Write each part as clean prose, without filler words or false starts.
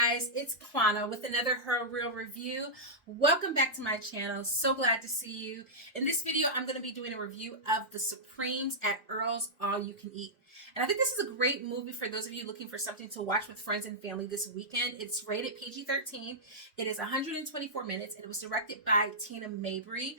guys, it's Quana with another Her Real review. Welcome back to my channel. So glad to see you. In this video, I'm going to be doing a review of the Supremes at Earl's All You Can Eat. And I think this is a great movie for those of you looking for something to watch with friends and family this weekend. It's rated PG-13. It is 124 minutes and it was directed by Tina Mabry.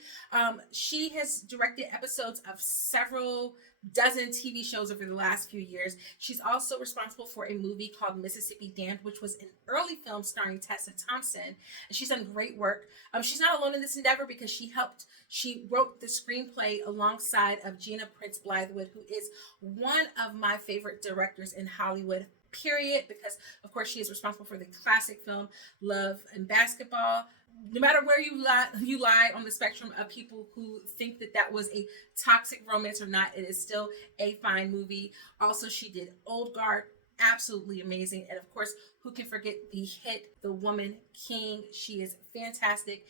She has directed episodes of several dozen TV shows over the last few years. She's also responsible for a movie called Mississippi Damned, which was an early film starring Tessa Thompson. And she's done great work. She's not alone in this endeavor because she wrote the screenplay alongside of Gina Prince Bythewood, who is one of my favorite directors in Hollywood, period, because of course she is responsible for the classic film Love and Basketball. No matter where you lie on the spectrum of people who think that that was a toxic romance or not, it is still a fine movie. Also, she did Old Guard, absolutely amazing. And of course, who can forget the hit The Woman King? She is fantastic.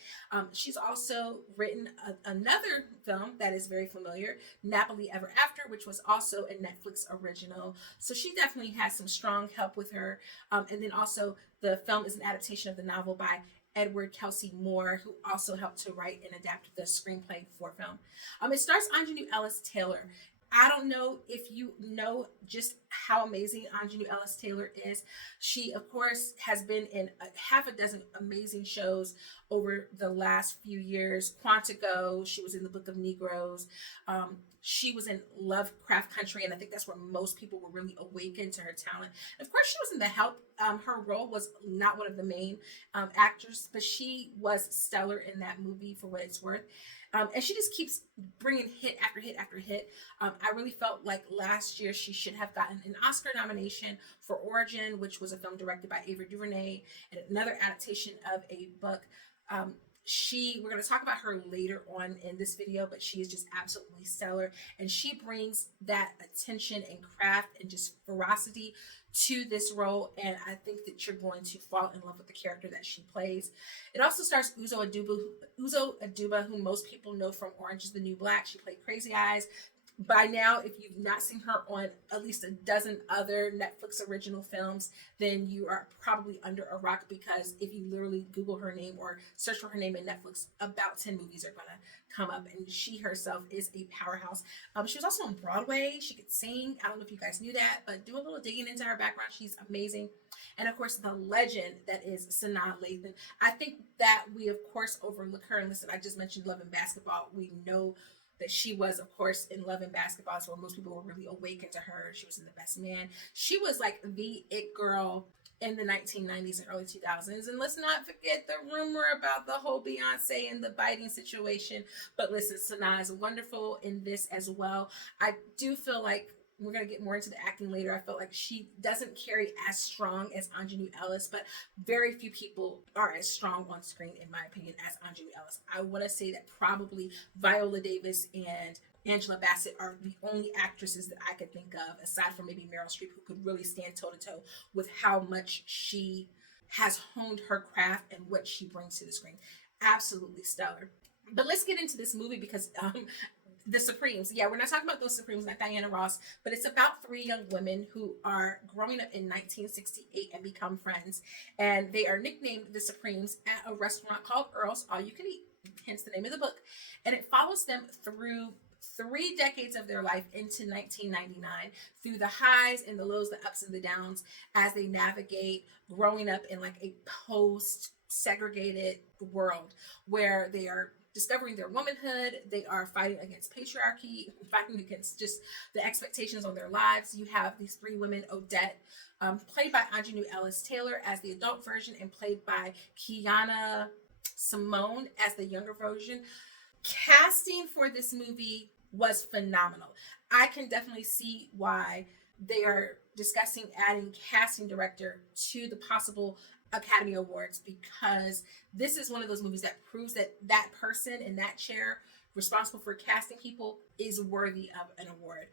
She's also written another film that is very familiar, Nappily Ever After, which was also a Netflix original. So she definitely has some strong help with her. And then also the film is an adaptation of the novel by Edward Kelsey Moore, who also helped to write and adapt the screenplay for film. It stars Aunjanue Ellis-Taylor. I don't know if you know just how amazing Aunjanue Ellis-Taylor is. She, of course, has been in half a dozen amazing shows over the last few years. Quantico, she was in The Book of Negroes. She was in Lovecraft Country, and I think that's where most people were really awakened to her talent. And of course, she was in The Help. Her role was not one of the main actors, but she was stellar in that movie for what it's worth. And she just keeps bringing hit after hit after hit. I really felt like last year she should have gotten an Oscar nomination for Origin, which was a film directed by Ava DuVernay, and another adaptation of a book. We're going to talk about her later on in this video, but she is just absolutely stellar. And she brings that attention and craft and just ferocity to this role. And I think that you're going to fall in love with the character that she plays. It also stars Uzo Aduba, who most people know from Orange is the New Black. She played Crazy Eyes. By now, if you've not seen her on at least a dozen other Netflix original films, then you are probably under a rock, because if you literally Google her name or search for her name in Netflix, about 10 movies are going to come up, and she herself is a powerhouse. She was also on Broadway. She could sing. I don't know if you guys knew that, but do a little digging into her background. She's amazing. And of course, the legend that is Sanaa Lathan. I think that we, of course, overlook her. And listen, I just mentioned Love and Basketball. We know that she was, of course, in Love and Basketball. It's where most people were really awakened to her. She was in The Best Man. She was like the it girl in the 1990s and early 2000s. And let's not forget the rumor about the whole Beyonce and the biting situation. But listen, Sanaa is wonderful in this as well. I do feel like we're going to get more into the acting later. I felt like she doesn't carry as strong as Aunjanue Ellis, but very few people are as strong on screen, in my opinion, as Aunjanue Ellis. I want to say that probably Viola Davis and Angela Bassett are the only actresses that I could think of, aside from maybe Meryl Streep, who could really stand toe-to-toe with how much she has honed her craft and what she brings to the screen. Absolutely stellar. But let's get into this movie, because the Supremes. Yeah, we're not talking about those Supremes, like Diana Ross, but it's about three young women who are growing up in 1968 and become friends. And they are nicknamed the Supremes at a restaurant called Earls, All You Can Eat, hence the name of the book. And it follows them through 3 decades of their life into 1999, through the highs and the lows, the ups and the downs, as they navigate growing up in like a post-segregated world where they are discovering their womanhood. They are fighting against patriarchy, fighting against just the expectations on their lives. You have these three women: Odette, played by Aunjanue Ellis-Taylor as the adult version, and played by Kiana Simone as the younger version. Casting for this movie was phenomenal. I can definitely see why they are discussing adding casting director to the possible Academy Awards, because this is one of those movies that proves that that person in that chair responsible for casting people is worthy of an award.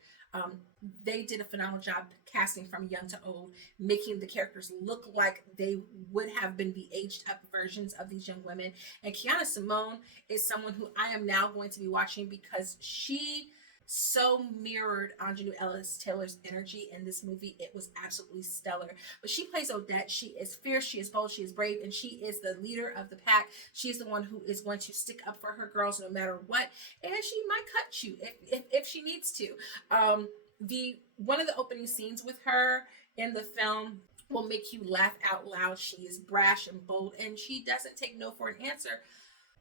They did a phenomenal job casting from young to old, making the characters look like they would have been the aged up versions of these young women. And Kiana Simone is someone who I am now going to be watching, because she so mirrored Aunjanue Ellis-Taylor's energy in this movie. It was absolutely stellar. But she plays Odette. She is fierce, she is bold, she is brave, and she is the leader of the pack. She is the one who is going to stick up for her girls no matter what, and she might cut you if she needs to. The one of the opening scenes with her in the film will make you laugh out loud. She is brash and bold, and she doesn't take no for an answer.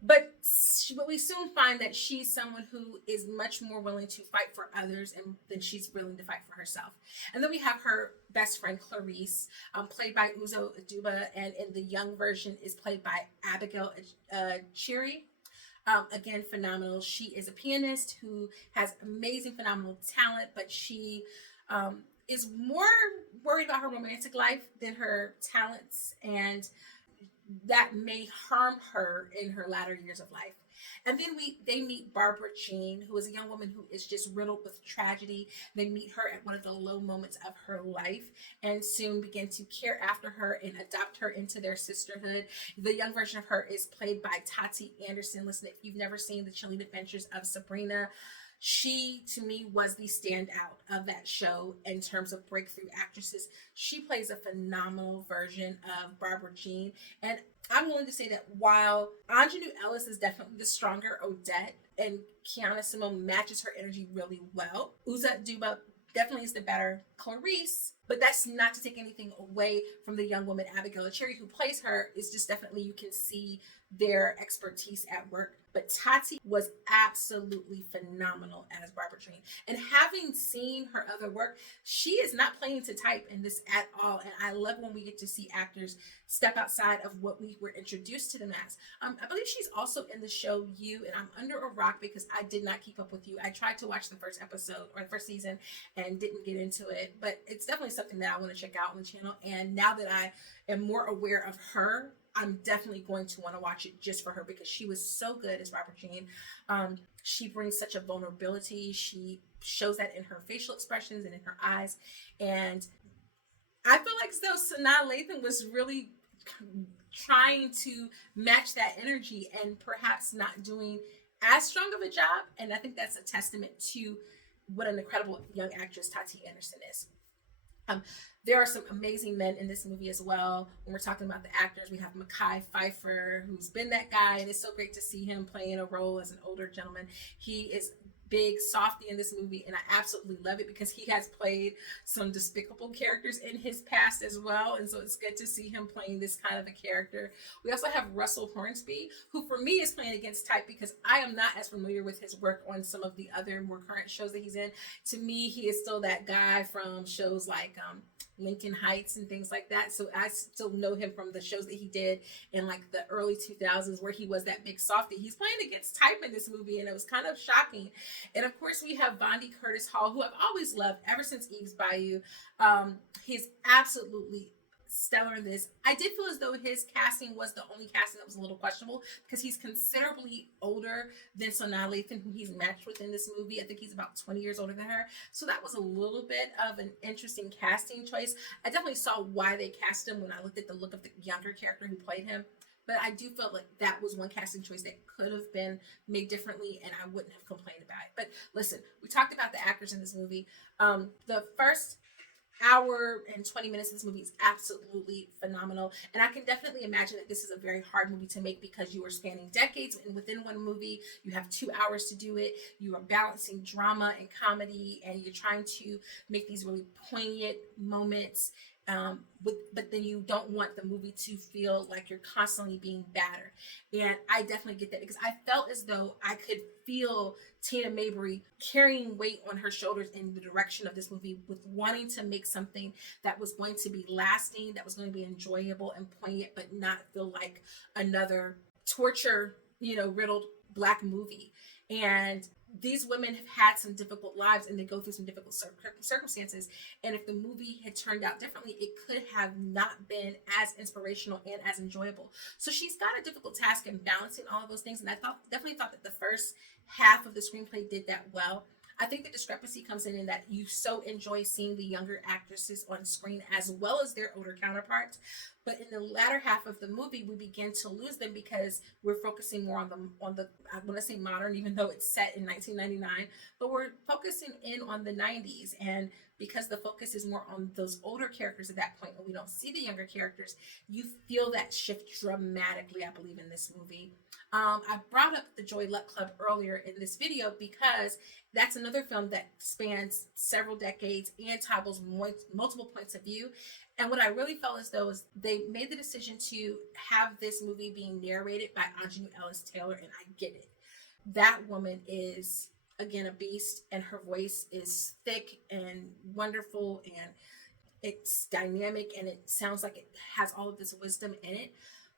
But we soon find that she's someone who is much more willing to fight for others than she's willing to fight for herself. And then we have her best friend, Clarice, played by Uzo Aduba, and in the young version is played by Abigail Cherry. Again, phenomenal. She is a pianist who has amazing, phenomenal talent, but she is more worried about her romantic life than her talents, and that may harm her in her latter years of life. And then they meet Barbara Jean, who is a young woman who is just riddled with tragedy. They meet her at one of the low moments of her life and soon begin to care after her and adopt her into their sisterhood. The young version of her is played by Tati Anderson. Listen, if you've never seen The Chilling Adventures of Sabrina, she, to me, was the standout of that show in terms of breakthrough actresses. She plays a phenomenal version of Barbara Jean. And I'm willing to say that while Aunjanue Ellis is definitely the stronger Odette and Kiana Simone matches her energy really well, Uzo Aduba definitely is the better Clarice. But that's not to take anything away from the young woman, Abigail Cherry, who plays her. Is just definitely, you can see their expertise at work. But Tati was absolutely phenomenal as Barbara Jean. And having seen her other work, she is not playing to type in this at all. And I love when we get to see actors step outside of what we were introduced to them as. I believe she's also in the show You, and I'm under a rock because I did not keep up with You. I tried to watch the first episode or the first season and didn't get into it. But it's definitely something that I want to check out on the channel. And now that I am more aware of her, I'm definitely going to want to watch it just for her because she was so good as Barbara Jean. She brings such a vulnerability. She shows that in her facial expressions and in her eyes. And I feel like as though Sanaa Lathan was really trying to match that energy and perhaps not doing as strong of a job. And I think that's a testament to what an incredible young actress Tati Anderson is. There are some amazing men in this movie as well. When we're talking about the actors, we have Mekhi Phifer, who's been that guy, and it's so great to see him playing a role as an older gentleman. He is big softy in this movie, and I absolutely love it because he has played some despicable characters in his past as well, and so it's good to see him playing this kind of a character. We also have Russell Hornsby, who for me is playing against type because I am not as familiar with his work on some of the other more current shows that he's in. To me, he is still that guy from shows like Lincoln Heights and things like that. So I still know him from the shows that he did in like the early 2000s where he was that big softy. He's playing against type in this movie, and it was kind of shocking. And of course we have Bondi Curtis Hall, who I've always loved ever since Eve's Bayou. He's absolutely stellar in this. I did feel as though his casting was the only casting that was a little questionable because he's considerably older than Sanaa Lathan, who he's matched with in this movie. I think he's about 20 years older than her. So that was a little bit of an interesting casting choice. I definitely saw why they cast him when I looked at the look of the younger character who played him. But I do feel like that was one casting choice that could have been made differently, and I wouldn't have complained about it. But listen, we talked about the actors in this movie. The first hour and 20 minutes of this movie is absolutely phenomenal, and I can definitely imagine that this is a very hard movie to make because you are spanning decades, and within one movie you have 2 hours to do it. You are balancing drama and comedy, and you're trying to make these really poignant moments, but then you don't want the movie to feel like you're constantly being battered. And I definitely get that because I felt as though I could feel Tina Mabry carrying weight on her shoulders in the direction of this movie, with wanting to make something that was going to be lasting, that was going to be enjoyable and poignant, but not feel like another torture, riddled Black movie. And these women have had some difficult lives and they go through some difficult circumstances. And if the movie had turned out differently, it could have not been as inspirational and as enjoyable. So she's got a difficult task in balancing all of those things. And I definitely thought that the first half of the screenplay did that well. I think the discrepancy comes in that you so enjoy seeing the younger actresses on screen as well as their older counterparts. But in the latter half of the movie, we begin to lose them because we're focusing more on the I want to say modern, even though it's set in 1999, but we're focusing in on the 90s. And because the focus is more on those older characters at that point, and we don't see the younger characters, you feel that shift dramatically, I believe, in this movie. I brought up the Joy Luck Club earlier in this video because that's another film that spans several decades and toggles multiple points of view. And what I really felt as though is they made the decision to have this movie being narrated by Aunjanue Ellis-Taylor, and I get it. That woman is, again, a beast, and her voice is thick and wonderful, and it's dynamic, and it sounds like it has all of this wisdom in it.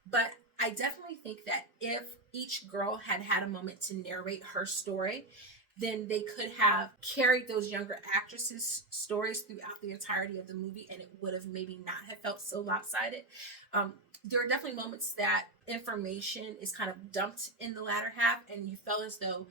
But I definitely think that if each girl had had a moment to narrate her story, then they could have carried those younger actresses' stories throughout the entirety of the movie, and it would have maybe not have felt so lopsided. There are definitely moments that information is kind of dumped in the latter half, and you felt as though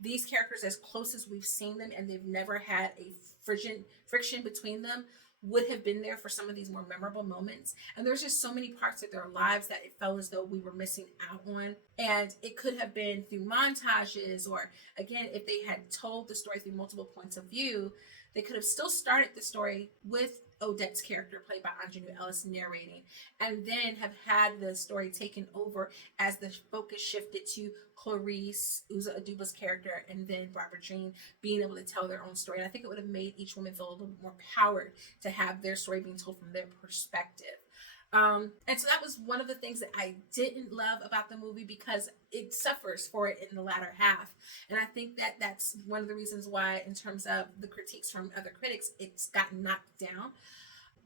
these characters, as close as we've seen them, and they've never had a friction between them, would have been there for some of these more memorable moments. And there's just so many parts of their lives that it felt as though we were missing out on. And it could have been through montages, or again, if they had told the story through multiple points of view, they could have still started the story with Odette's character, played by Aunjanue Ellis, narrating, and then have had the story taken over as the focus shifted to Clarice, Uzo Aduba's character, and then Barbara Jean being able to tell their own story. And I think it would have made each woman feel a little bit more powered to have their story being told from their perspective. And so that was one of the things that I didn't love about the movie, because it suffers for it in the latter half. And I think that that's one of the reasons why, in terms of the critiques from other critics, it's gotten knocked down.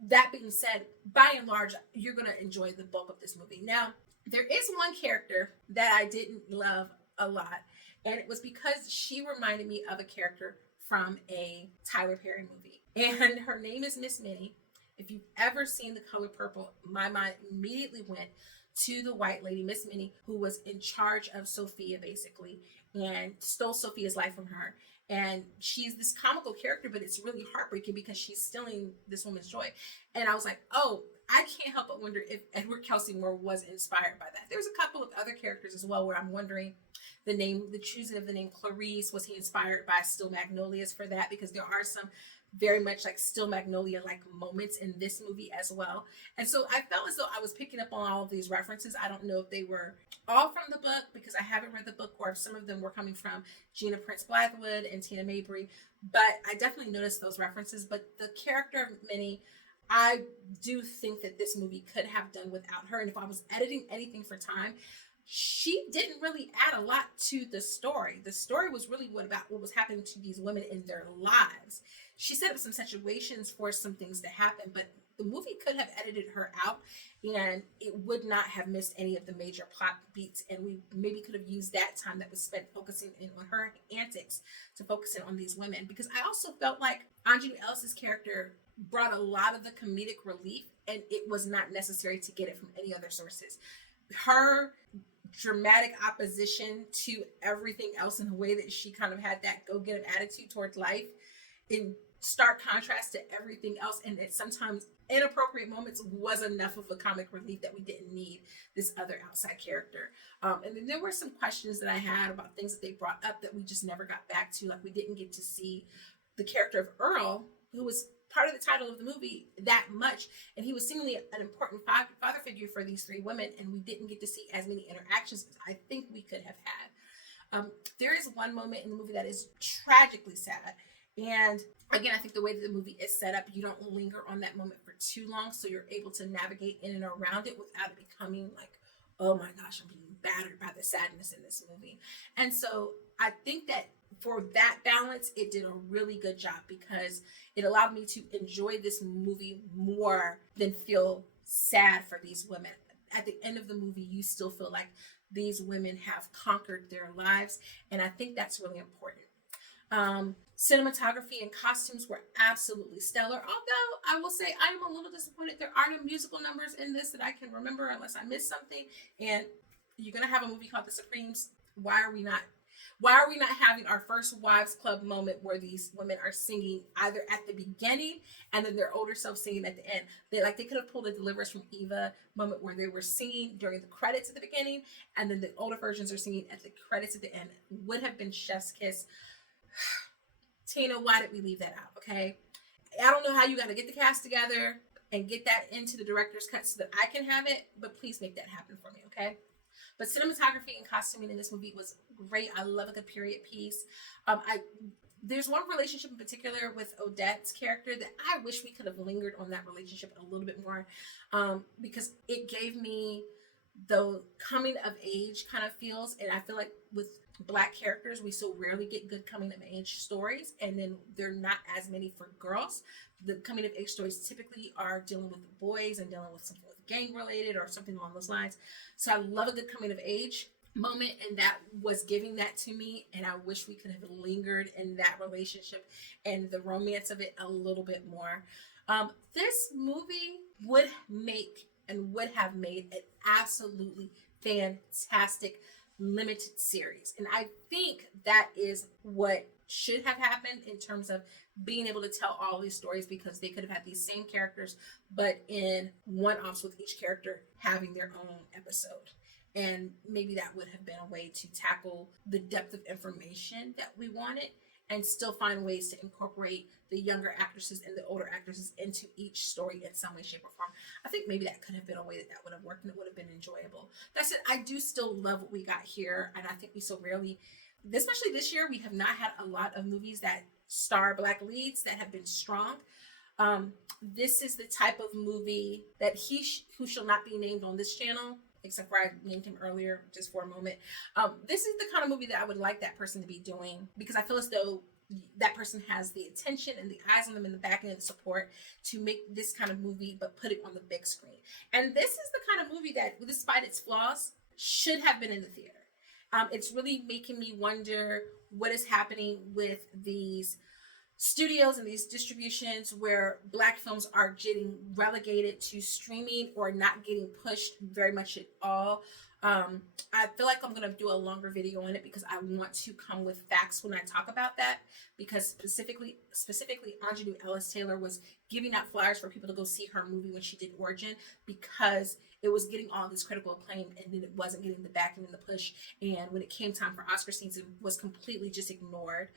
That being said, by and large, you're going to enjoy the bulk of this movie. Now, there is one character that I didn't love a lot, and it was because she reminded me of a character from a Tyler Perry movie. And her name is Miss Minnie. If you've ever seen The Color Purple, my mind immediately went to the white lady, Miss Minnie, who was in charge of Sophia, basically, and stole Sophia's life from her. And she's this comical character, but it's really heartbreaking because she's stealing this woman's joy. And I was like, oh, I can't help but wonder if Edward Kelsey Moore was inspired by that. There's a couple of other characters as well where I'm wondering the choosing of the name Clarice, was he inspired by Still Magnolias for that? Because there are some very much like Still Magnolia-like moments in this movie as well. And so I felt as though I was picking up on all of these references. I don't know if they were all from the book, because I haven't read the book, or if some of them were coming from Gina Prince Bythewood and Tina Mabry, but I definitely noticed those references. But the character of Minnie, I do think that this movie could have done without her. And if I was editing anything for time, she didn't really add a lot to the story. The story was really about what was happening to these women in their lives. She set up some situations for some things to happen, but the movie could have edited her out, and it would not have missed any of the major plot beats. And we maybe could have used that time that was spent focusing in on her antics to focus in on these women. Because I also felt like Aunjanue Ellis's character brought a lot of the comedic relief, and it was not necessary to get it from any other sources. Her dramatic opposition to everything else, in the way that she kind of had that go-get-em attitude towards life, in stark contrast to everything else, and at sometimes inappropriate moments, was enough of a comic relief that we didn't need this other outside character. And then there were some questions that I had about things that they brought up that we just never got back to. Like, we didn't get to see the character of Earl, who was part of the title of the movie, that much, and he was seemingly an important father figure for these three women, and we didn't get to see as many interactions as I think we could have had. There is one moment in the movie that is tragically sad, and again, I think the way that the movie is set up, you don't linger on that moment for too long, so you're able to navigate in and around it without it becoming like, oh my gosh, I'm being battered by the sadness in this movie. And so I think that for that balance, it did a really good job, because it allowed me to enjoy this movie more than feel sad for these women. At the end of the movie, you still feel like these women have conquered their lives, and I think that's really important. Cinematography and costumes were absolutely stellar, although I will say I am a little disappointed there are no musical numbers in this that I can remember, unless I missed something. And you're going to have a movie called The Supremes. Why are we not Why are we not having our first wives club moment where these women are singing either at the beginning and then their older self singing at the end? They could have pulled a Deliver Us from Eva moment where they were singing during the credits at the beginning and then the older versions are singing at the credits at the end. Would have been chef's kiss. Tina, why did we leave that out? Okay. I don't know how you got to get the cast together and get that into the director's cut so that I can have it, but please make that happen for me, okay? But cinematography and costuming in this movie was great. I love a good period piece. There's one relationship in particular with Odette's character that I wish we could have lingered on that relationship a little bit more, because it gave me the coming of age kind of feels, and I feel like with Black characters we so rarely get good coming of age stories, and then they're not as many for girls. The coming of age stories typically are dealing with boys and dealing with something with gang related or something along those lines. So I love a good coming of age moment, and that was giving that to me, and I wish we could have lingered in that relationship and the romance of it a little bit more. This movie would have made an absolutely fantastic limited series, and I think that is what should have happened in terms of being able to tell all these stories, because they could have had these same characters but in one-offs with each character having their own episode, and maybe that would have been a way to tackle the depth of information that we wanted and still find ways to incorporate the younger actresses and the older actresses into each story in some way, shape, or form. I think maybe that could have been a way that would have worked and it would have been enjoyable. That said, I do still love what we got here, and I think we so rarely, especially this year, we have not had a lot of movies that star Black leads that have been strong. This is the type of movie that who shall not be named on this channel, except for I named him earlier just for a moment. This is the kind of movie that I would like that person to be doing, because I feel as though that person has the attention and the eyes on them in the back end and the support to make this kind of movie, but put it on the big screen. And this is the kind of movie that, despite its flaws, should have been in the theater. It's really making me wonder what is happening with these studios and these distributions where Black films are getting relegated to streaming or not getting pushed very much at all. I feel like I'm going to do a longer video on it because I want to come with facts when I talk about that, because specifically Aunjanue Ellis-Taylor was giving out flyers for people to go see her movie when she did Origin, because it was getting all this critical acclaim and then it wasn't getting the backing and the push, and when it came time for Oscar season, it was completely just ignored.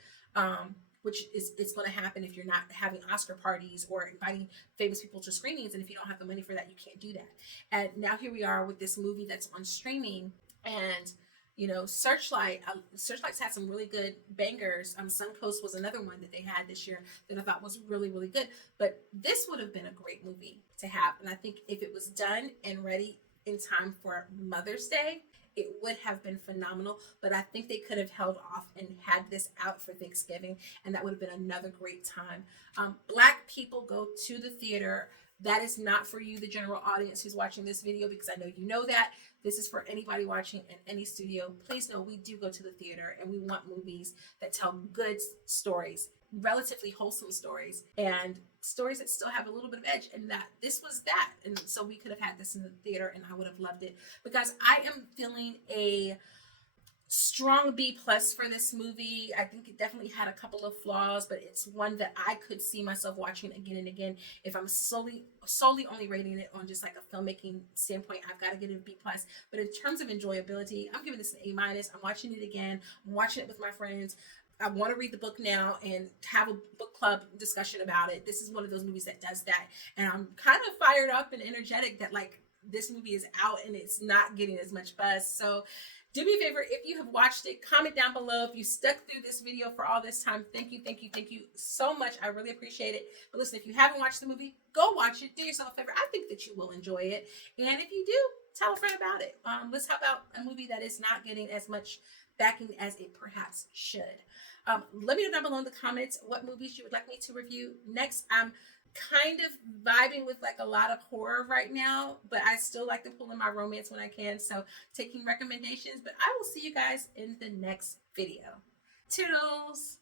Which is, it's going to happen if you're not having Oscar parties or inviting famous people to screenings, and if you don't have the money for that, you can't do that. And now here we are with this movie that's on streaming, and Searchlight's had some really good bangers. Suncoast was another one that they had this year that I thought was really, really good. But this would have been a great movie to have, and I think if it was done and ready in time for Mother's Day, it would have been phenomenal. But I think they could have held off and had this out for Thanksgiving, and that would have been another great time. Black people, go to the theater. That is not for you, the general audience who's watching this video, because I know you know that. This is for anybody watching in any studio. Please know we do go to the theater, and we want movies that tell good stories, relatively wholesome stories, and stories that still have a little bit of edge, and that this was that. And so we could have had this in the theater, and I would have loved it, because I am feeling a strong B+ for this movie. I think it definitely had a couple of flaws, but it's one that I could see myself watching again and again. If I'm solely only rating it on just like a filmmaking standpoint, I've got to give it a B+. But in terms of enjoyability, I'm giving this an A-. I'm watching it again. I'm watching it with my friends. I want to read the book now and have a book club discussion about it. This is one of those movies that does that. And I'm kind of fired up and energetic that like this movie is out and it's not getting as much buzz. So do me a favor, if you have watched it, comment down below. If you stuck through this video for all this time, thank you so much. I really appreciate it. But listen, if you haven't watched the movie, go watch it. Do yourself a favor. I think that you will enjoy it. And if you do, tell a friend about it. Let's talk about a movie that is not getting as much backing as it perhaps should. Let me know down below in the comments what movies you would like me to review next. I'm kind of vibing with like a lot of horror right now, but I still like to pull in my romance when I can. So taking recommendations, but I will see you guys in the next video. Toodles!